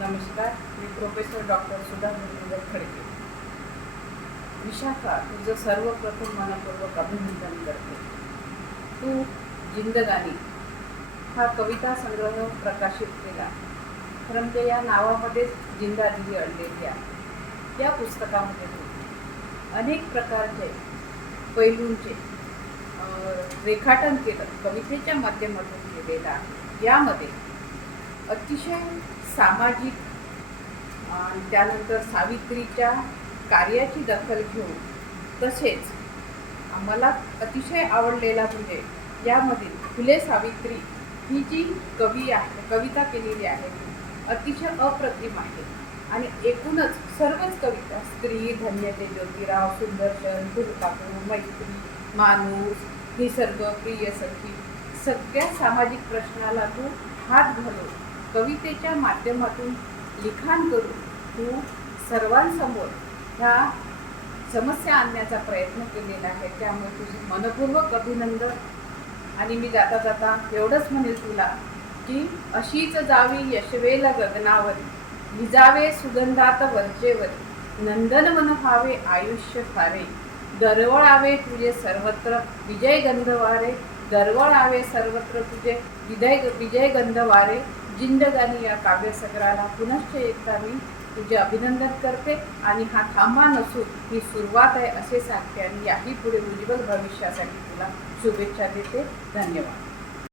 नमस्कार, मी professor doctor सुधा धर्मेंद्र खडके. विशाखा, तुझं सर्वप्रथम मनपूर्वक अभिनंदन करते. तू जिंदगानी हा कविता संग्रह प्रकाशित केला. खरं म्हणजे या नावामध्येच जिंदादिली अडलेली आहे. या पुस्तकामध्ये तू अनेक प्रकारचे पैलूंचे रेखाटन केलं, कवितेच्या माध्यमातून केलेलं आहे. यामध्ये अतिशय सामाजिक आणि त्यानंतर सावित्रीच्या कार्याची दखल घेऊन, तसेच आम्हाला अतिशय आवडलेला म्हणजे यामधील फुले सावित्री ही जी कविता केलेली आहे ती अतिशय अप्रतिम आहे. आणि एकूणच सर्वच कविता स्त्री, धन्यते, ज्योतिराव, सुंदर्शन, फुलपाखरू, मैत्री, माणूस, निसर्ग, प्रिय सखी, सगळ्या सामाजिक प्रश्नाला तू हात घालून कवितेच्या माध्यमातून लिखाण करून तू सर्वांसमोर ह्या समस्या आणण्याचा प्रयत्न केलेला आहे. त्यामुळे तुझे मनपूर्वक अभिनंदन. आणि मी जाता जाता एवढंच म्हणेल तुला की अशीच जावी यशवेल गगनावरी, विजावे सुगंधात वरचेवरी, नंदनवन व्हावे आयुष्य फारे, दरवळावे तुझे सर्वत्र विजय गंधवारे, दरवळावे सर्वत्र तुझे विजय गंधवारे. जिंदगानी या काव्यसंग्रहाला पुनश्च एकदा मी तुझे अभिनंदन करते आणि हा थांबा नसून ही सुरुवात आहे असे सांगते आणि याही पुढे उज्ज्वल भविष्यासाठी तुला शुभेच्छा देते. धन्यवाद.